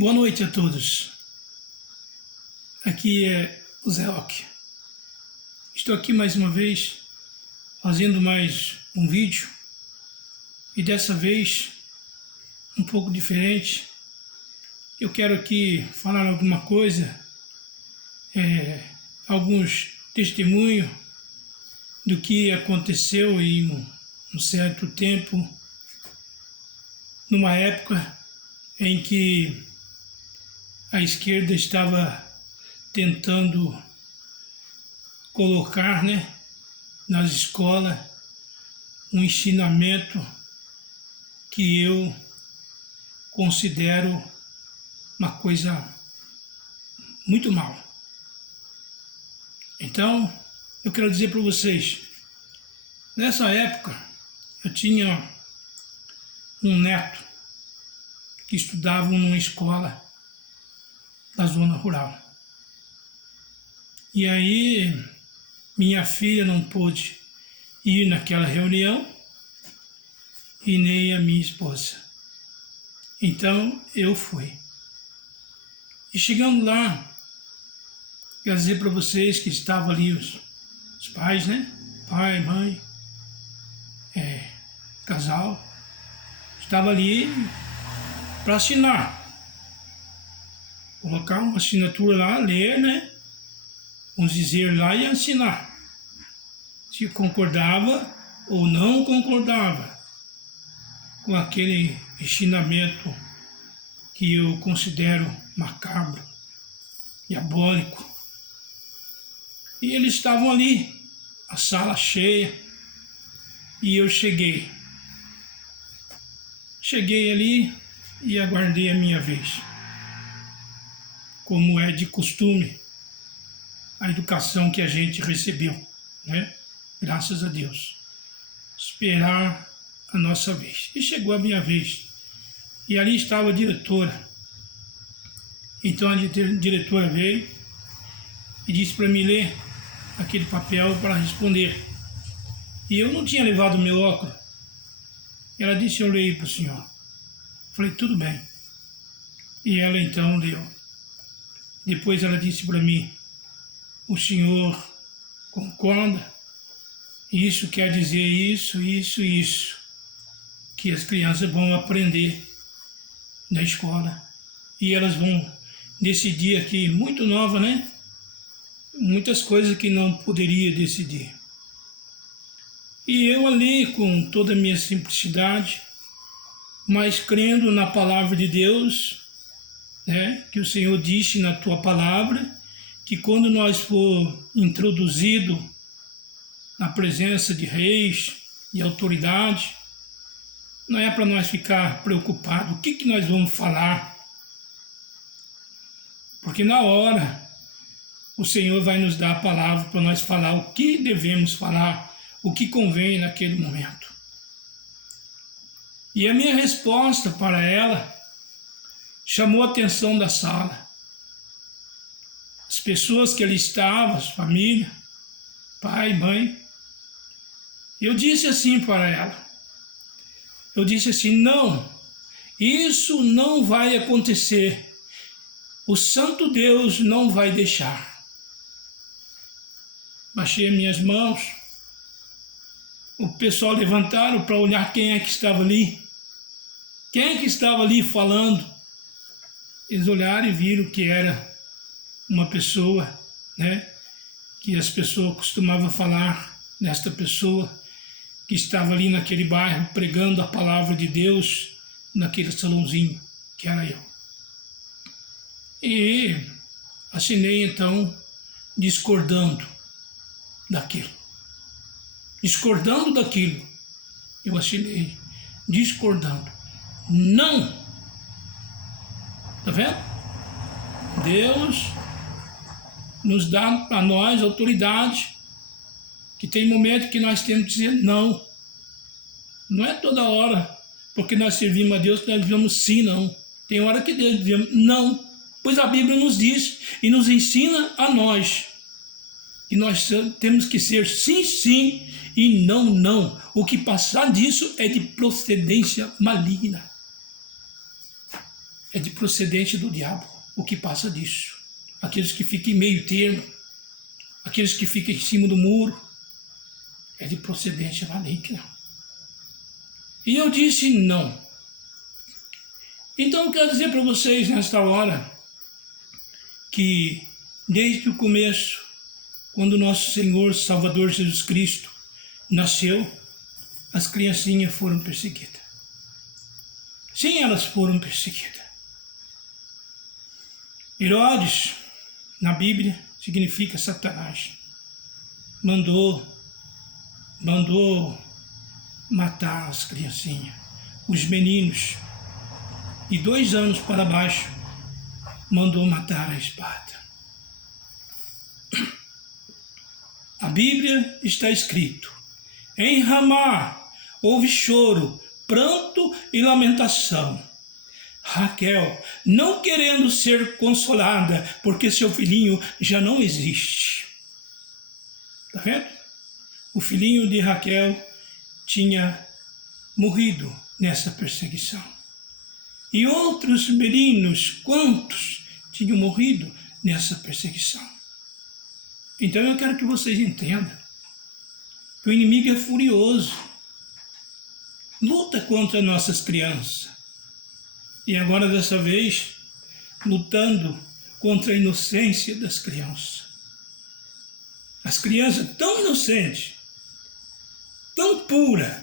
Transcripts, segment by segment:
Boa noite a todos. Aqui é o Zé Ock. Estou aqui mais uma vez fazendo mais um vídeo e dessa vez um pouco diferente. Eu quero aqui falar alguma coisa, alguns testemunhos do que aconteceu em um certo tempo, numa época em que a esquerda estava tentando colocar, nas escolas um ensinamento que eu considero uma coisa muito mal. Então, eu quero dizer para vocês, nessa época eu tinha um neto que estudava numa escola da zona rural. E aí minha filha não pôde ir naquela reunião e nem a minha esposa. Então eu fui. E chegando lá, quero dizer para vocês que estavam ali os pais, pai, mãe, casal, estava ali para assinar. Colocar uma assinatura lá, ler, vamos dizer lá e assinar. Se concordava ou não concordava com aquele ensinamento que eu considero macabro, diabólico. E eles estavam ali, a sala cheia, e eu cheguei. Cheguei ali e aguardei a minha vez. Como é de costume, a educação que a gente recebeu, Graças a Deus. Esperar a nossa vez. E chegou a minha vez. E ali estava a diretora. Então a diretora veio e disse para mim ler aquele papel para responder. E eu não tinha levado meu óculos. Ela disse, eu leio para o senhor. Falei, tudo bem. E ela então leu. Depois ela disse para mim, o senhor concorda? Isso quer dizer isso, que as crianças vão aprender na escola. E elas vão decidir aqui, muito nova, muitas coisas que não poderia decidir. E eu ali, com toda a minha simplicidade, mas crendo na palavra de Deus, que o Senhor disse na tua palavra, que quando nós for introduzido na presença de reis, de autoridade, não é para nós ficar preocupados, o que nós vamos falar? Porque na hora, o Senhor vai nos dar a palavra para nós falar o que devemos falar, o que convém naquele momento. E a minha resposta para ela chamou a atenção da sala. As pessoas que ali estavam, as famílias, pai, mãe. Eu disse assim para ela. Eu disse assim, não, isso não vai acontecer. O Santo Deus não vai deixar. Baixei minhas mãos. O pessoal levantaram para olhar quem é que estava ali. Quem é que estava ali falando? Eles olharam e viram que era uma pessoa, que as pessoas costumavam falar desta pessoa que estava ali naquele bairro pregando a palavra de Deus naquele salãozinho, que era eu. E assinei então discordando daquilo. Discordando daquilo, eu assinei discordando. Não! Está vendo? Deus nos dá a nós autoridade, que tem momento que nós temos que dizer não. Não é toda hora, porque nós servimos a Deus, que nós dizemos sim, não. Tem hora que Deus diz não, pois a Bíblia nos diz e nos ensina a nós que nós temos que ser sim, sim e não, não. O que passar disso é de procedência maligna. é de procedente do diabo, o que passa disso. Aqueles que ficam em meio termo, aqueles que ficam em cima do muro, é de procedência maligna. E eu disse não. Então eu quero dizer para vocês nesta hora que desde o começo, quando nosso Senhor Salvador Jesus Cristo nasceu, as criancinhas foram perseguidas. Sim, elas foram perseguidas. Herodes, na Bíblia, significa Satanás. Mandou matar as criancinhas, os meninos. E 2 anos para baixo, mandou matar a espada. A Bíblia está escrito: em Ramá houve choro, pranto e lamentação. Raquel, não querendo ser consolada, porque seu filhinho já não existe. Está vendo? O filhinho de Raquel tinha morrido nessa perseguição. E outros meninos, quantos tinham morrido nessa perseguição. Então eu quero que vocês entendam que o inimigo é furioso, luta contra nossas crianças. E agora, dessa vez, lutando contra a inocência das crianças. As crianças tão inocentes, tão puras,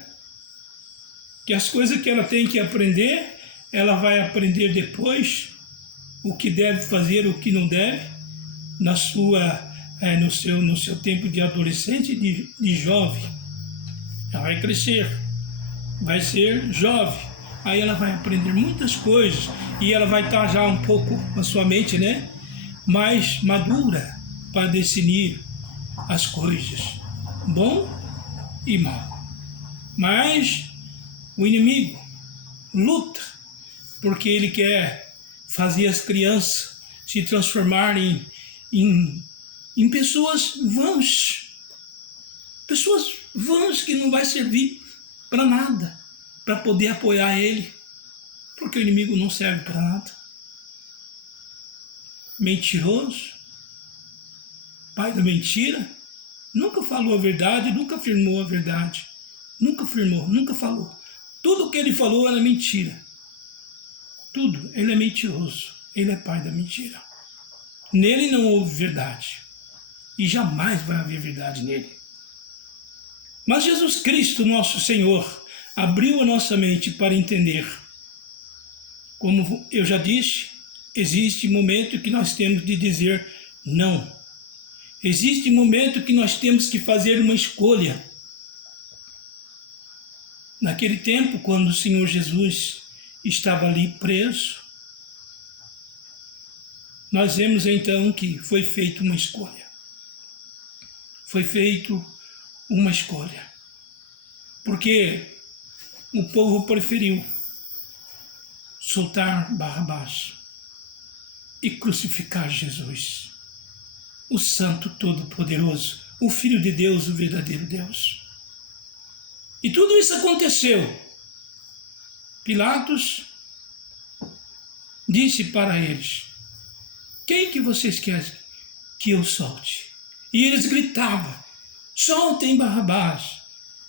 que as coisas que ela tem que aprender, ela vai aprender depois o que deve fazer, o que não deve, no seu tempo de adolescente e de jovem. Ela vai crescer, vai ser jovem. Aí ela vai aprender muitas coisas e ela vai estar já um pouco, a sua mente, mais madura para definir as coisas, bom e mal. Mas o inimigo luta porque ele quer fazer as crianças se transformarem em pessoas vãs. Pessoas vãs que não vai servir para nada, para poder apoiar ele, porque o inimigo não serve para nada. Mentiroso, pai da mentira, nunca falou a verdade, nunca afirmou a verdade, nunca afirmou, nunca falou. Tudo que ele falou era mentira. Tudo, ele é mentiroso, ele é pai da mentira. Nele não houve verdade, e jamais vai haver verdade nele. Mas Jesus Cristo, nosso Senhor, abriu a nossa mente para entender. Como eu já disse, existe momento que nós temos de dizer não. Existe momento que nós temos que fazer uma escolha. Naquele tempo, quando o Senhor Jesus estava ali preso, nós vemos então que foi feita uma escolha. Foi feita uma escolha. Porque o povo preferiu soltar Barrabás e crucificar Jesus, o Santo Todo-Poderoso, o Filho de Deus, o verdadeiro Deus. E tudo isso aconteceu. Pilatos disse para eles: quem que vocês querem que eu solte? E eles gritavam: soltem Barrabás,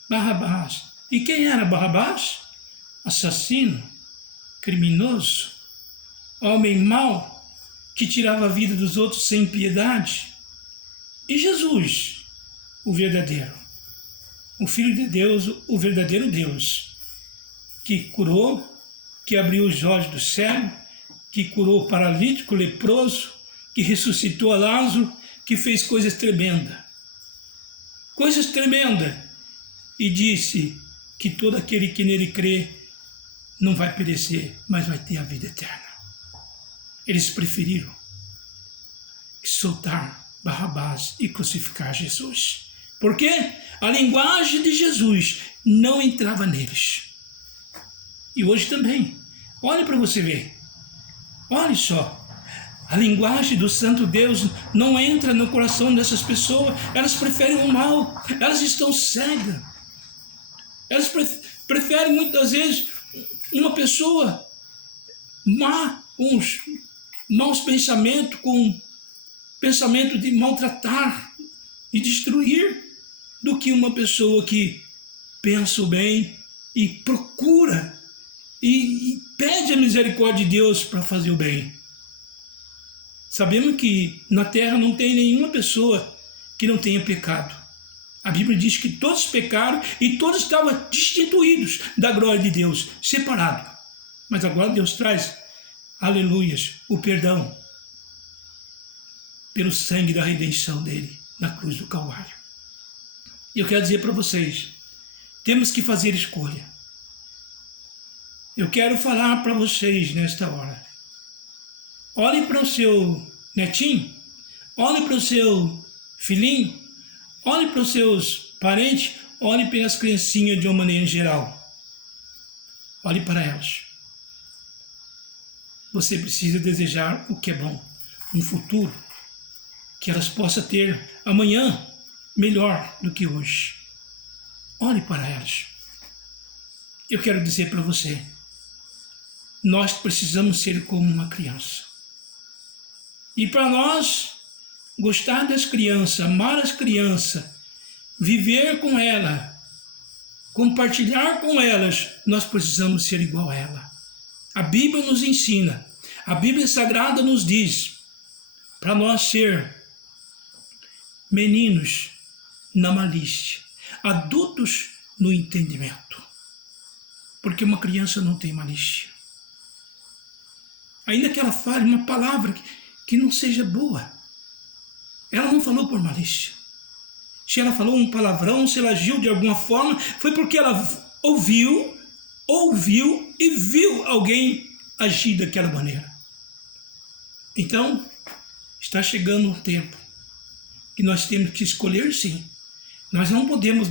Barrabás. E quem era Barrabás? Assassino, criminoso, homem mau, que tirava a vida dos outros sem piedade. E Jesus, o verdadeiro, o Filho de Deus, o verdadeiro Deus, que curou, que abriu os olhos do cego, que curou o paralítico, o leproso, que ressuscitou a Lázaro, que fez coisas tremendas. Coisas tremendas. E disse que todo aquele que nele crê não vai perecer, mas vai ter a vida eterna. Eles preferiram soltar Barrabás e crucificar Jesus. Porque a linguagem de Jesus não entrava neles. E hoje também. Olhe para você ver. Olhe só. A linguagem do Santo Deus não entra no coração dessas pessoas. Elas preferem o mal. Elas estão cegas. Elas preferem muitas vezes uma pessoa uns maus pensamentos, com pensamento de maltratar e destruir, do que uma pessoa que pensa o bem e procura e pede a misericórdia de Deus para fazer o bem. Sabemos que na terra não tem nenhuma pessoa que não tenha pecado. A Bíblia diz que todos pecaram e todos estavam destituídos da glória de Deus, separados. Mas agora Deus traz, aleluias, o perdão pelo sangue da redenção dele na cruz do Calvário. E eu quero dizer para vocês, temos que fazer escolha. Eu quero falar para vocês nesta hora. Olhe para o seu netinho, olhe para o seu filhinho, olhe para os seus parentes, olhe para as criancinhas de uma maneira geral. Olhe para elas. Você precisa desejar o que é bom, um futuro, que elas possam ter amanhã melhor do que hoje. Olhe para elas. Eu quero dizer para você, nós precisamos ser como uma criança. E para nós gostar das crianças, amar as crianças, viver com elas, compartilhar com elas, nós precisamos ser igual a ela. A Bíblia nos ensina, a Bíblia Sagrada nos diz, para nós ser meninos na malícia, adultos no entendimento. Porque uma criança não tem malícia. Ainda que ela fale uma palavra que não seja boa, ela não falou por malícia. Se ela falou um palavrão, se ela agiu de alguma forma, foi porque ela ouviu e viu alguém agir daquela maneira. Então, está chegando um tempo que nós temos que escolher, sim. Nós não podemos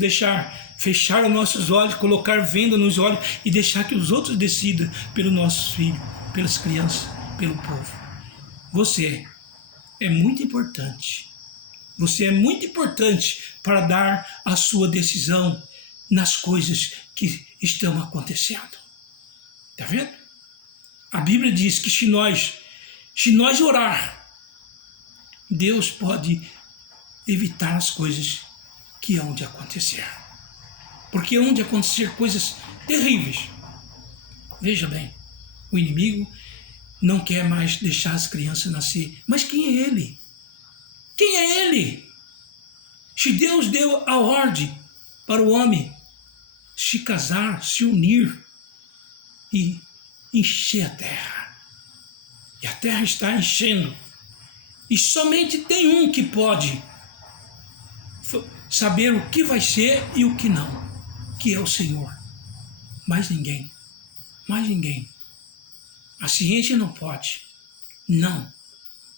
fechar os nossos olhos, colocar venda nos olhos e deixar que os outros decidam pelos nossos filhos, pelas crianças, pelo povo. Você é muito importante. Você é muito importante para dar a sua decisão nas coisas que estão acontecendo. Está vendo? A Bíblia diz que se nós orar, Deus pode evitar as coisas que hão de acontecer. Porque hão de acontecer coisas terríveis. Veja bem, o inimigo não quer mais deixar as crianças nascer. Mas quem é ele? Quem é ele? Se Deus deu a ordem para o homem se casar, se unir e encher a terra. E a terra está enchendo. E somente tem um que pode saber o que vai ser e o que não, que é o Senhor. Mais ninguém. Mais ninguém. A ciência não pode. Não.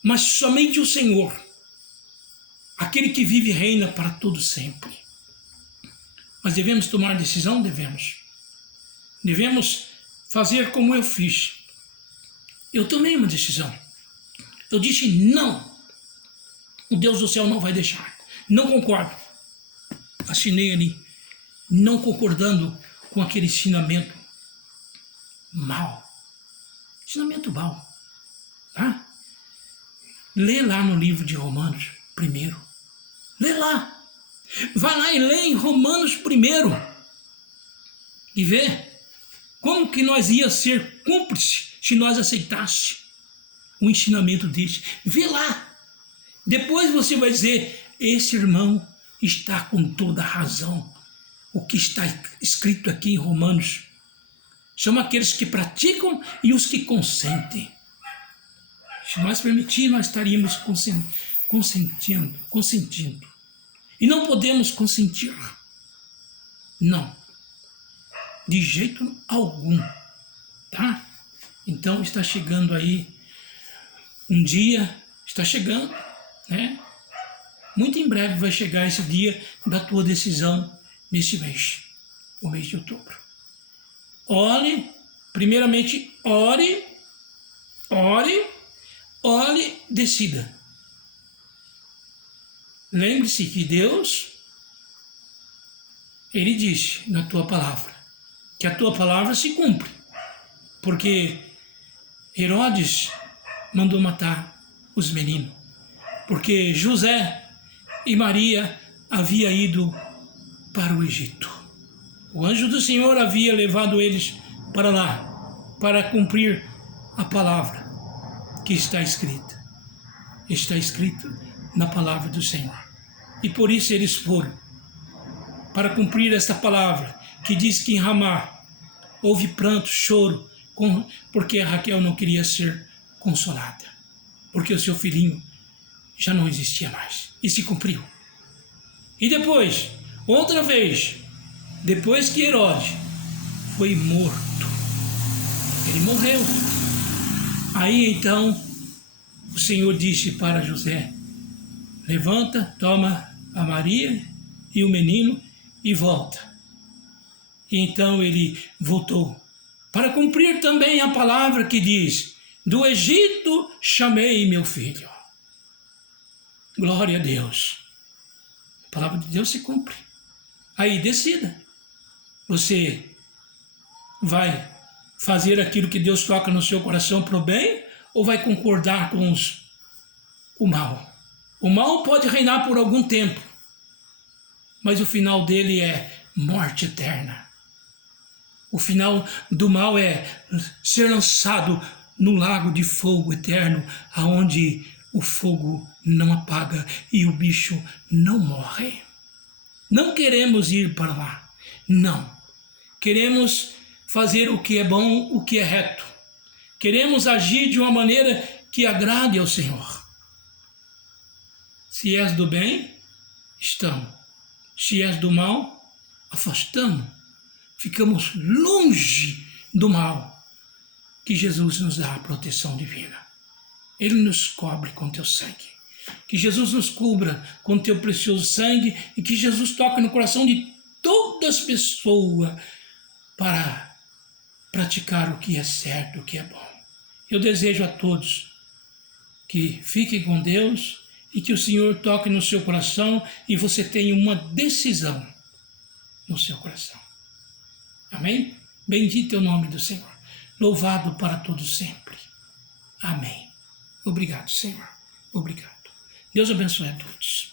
Mas somente o Senhor. Aquele que vive e reina para todo sempre. Mas devemos tomar decisão? Devemos. Devemos fazer como eu fiz. Eu tomei uma decisão. Eu disse não. O Deus do céu não vai deixar. Não concordo. Assinei ali, não concordando com aquele ensinamento mal. Ensinamento mal. Tá? Lê lá no livro de Romanos, primeiro. Lê lá. Vai lá e lê em Romanos primeiro. E vê como que nós ia ser cúmplice se nós aceitássemos o ensinamento deles. Vê lá. Depois você vai dizer, esse irmão está com toda a razão. O que está escrito aqui em Romanos são aqueles que praticam e os que consentem. Se nós permitirmos, nós estaríamos consentindo. E não podemos consentir. Não. De jeito algum. Tá? Então está chegando aí um dia, está chegando, né? Muito em breve vai chegar esse dia da tua decisão nesse mês, o mês de outubro. Ore, primeiramente, ore, decida. Lembre-se que Deus, Ele disse na tua palavra, que a tua palavra se cumpre, porque Herodes mandou matar os meninos, porque José e Maria haviam ido para o Egito. O anjo do Senhor havia levado eles para lá, para cumprir a palavra que está escrita. Está escrito na palavra do Senhor. E por isso eles foram, para cumprir esta palavra, que diz que em Ramá houve pranto, choro, porque a Raquel não queria ser consolada, porque o seu filhinho já não existia mais. E se cumpriu. E depois, outra vez, depois que Herodes foi morto, ele morreu. Aí então o Senhor disse para José: levanta, toma a Maria e o menino e volta. E então ele voltou, para cumprir também a palavra que diz: do Egito chamei meu filho. Glória a Deus. A palavra de Deus se cumpre. Aí decida. Você vai fazer aquilo que Deus toca no seu coração para o bem, ou vai concordar com o mal? O mal pode reinar por algum tempo, mas o final dele é morte eterna. O final do mal é ser lançado no lago de fogo eterno, aonde o fogo não apaga e o bicho não morre. Não queremos ir para lá, não. Queremos fazer o que é bom, o que é reto. Queremos agir de uma maneira que agrade ao Senhor. Se és do bem, estamos. Se és do mal, afastamos. Ficamos longe do mal. Que Jesus nos dá a proteção divina. Ele nos cobre com teu sangue. Que Jesus nos cubra com teu precioso sangue e que Jesus toque no coração de todas as pessoas para praticar o que é certo, o que é bom. Eu desejo a todos que fiquem com Deus e que o Senhor toque no seu coração e você tenha uma decisão no seu coração. Amém? Bendito é o nome do Senhor. Louvado para todos sempre. Amém. Obrigado, Senhor. Obrigado. Deus abençoe a todos.